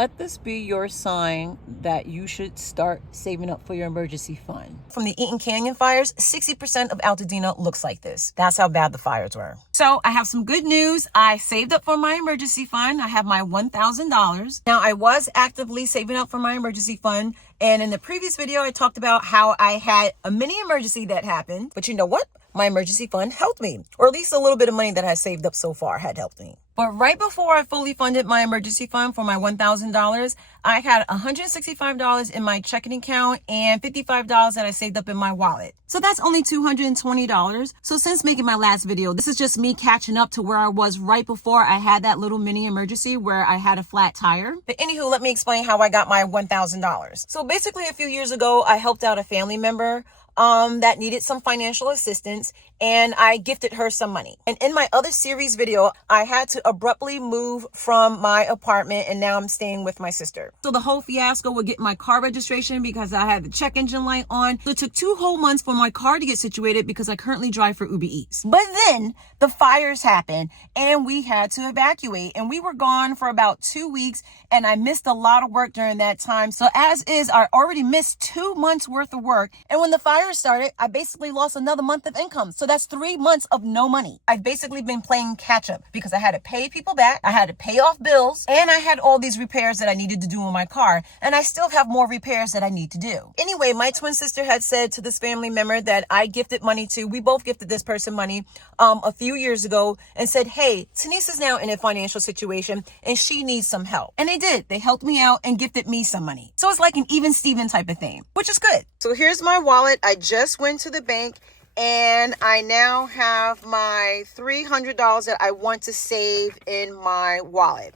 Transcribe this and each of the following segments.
Let this be your sign that you should start saving up for your emergency fund. From the Eaton Canyon fires, 60% of Altadena looks like this. That's how bad the fires were. So I have some good news. I saved up for my emergency fund. I have my $1,000. Now, I was actively saving up for my emergency fund. And in the previous video, I talked about how I had a mini emergency that happened. But you know what? My emergency fund helped me, or at least a little bit of money that I saved up so far had helped me. But right before I fully funded my emergency fund for my $1,000, I had $165 in my checking account and $55 that I saved up in my wallet. So that's only $220. So since making my last video, this is just me catching up to where I was right before I had that little mini emergency where I had a flat tire. But anywho, let me explain how I got my $1,000. So basically a few years ago, I helped out a family member that needed some financial assistance, and I gifted her some money. And in my other series video, I had to abruptly move from my apartment, and now I'm staying with my sister. So the whole fiasco with getting my car registration because I had the check engine light on. So it took 2 whole months for my car to get situated because I currently drive for Uber Eats. But then the fires happened and we had to evacuate, and we were gone for about 2 weeks, and I missed a lot of work during that time. So as is, I already missed 2 months worth of work. And when the fire started, I basically lost another month of income. So that's 3 months of no money. I've basically been playing catch up because I had to pay people back, I had to pay off bills, and I had all these repairs that I needed to do on my car. And I still have more repairs that I need to do. Anyway, my twin sister had said to this family member that I gifted money to, we both gifted this person money a few years ago, and said, hey, Tanise is now in a financial situation and she needs some help. And they did. They helped me out and gifted me some money. So it's like an even Steven type of thing, which is good. So here's my wallet. I just went to the bank and I now have my $300 that I want to save in my wallet.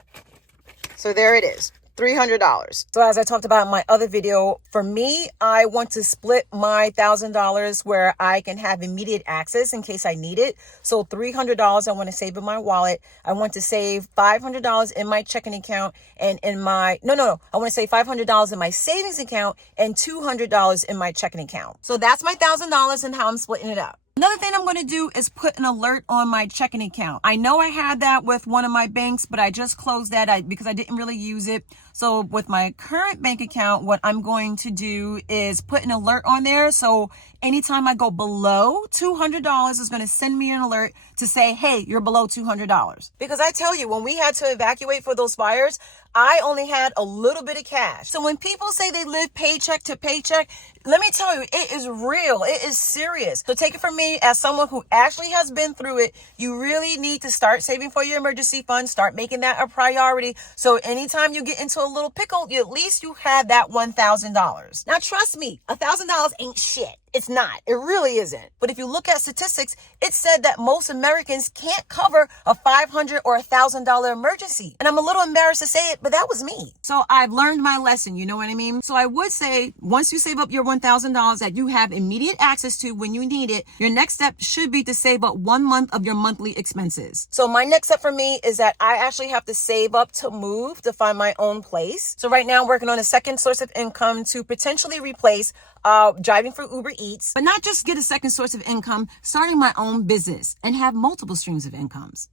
So there it is. $300. So as I talked about in my other video, for me, I want to split my $1,000 where I can have immediate access in case I need it. So $300 I want to save in my wallet. I want to save $500 in my checking account and in my, I want to save $500 in my savings account and $200 in my checking account. So that's my $1,000 and how I'm splitting it up. Another thing I'm going to do is put an alert on my checking account. I know I had that with one of my banks, but I just closed that because I didn't really use it. So with my current bank account, what I'm going to do is put an alert on there. So anytime I go below $200, it's going to send me an alert to say, hey, you're below $200. Because I tell you, when we had to evacuate for those fires, I only had a little bit of cash. So when people say they live paycheck to paycheck, let me tell you, it is real. It is serious. So take it from me as someone who actually has been through it. You really need to start saving for your emergency fund. Start making that a priority. So anytime you get into a little pickle, at least you have that $1,000. Now, trust me, $1,000 ain't shit. It's not. It really isn't. But if you look at statistics, it said that most Americans can't cover a $500 or $1,000 emergency. And I'm a little embarrassed to say it, but that was me. So I've learned my lesson. You know what I mean? So I would say once you save up your $1,000 that you have immediate access to when you need it, your next step should be to save up 1 month of your monthly expenses. So my next step for me is that I actually have to save up to move to find my own place. So right now I'm working on a second source of income to potentially replace driving for Uber Eats, but not just get a second source of income, starting my own business and have multiple streams of incomes.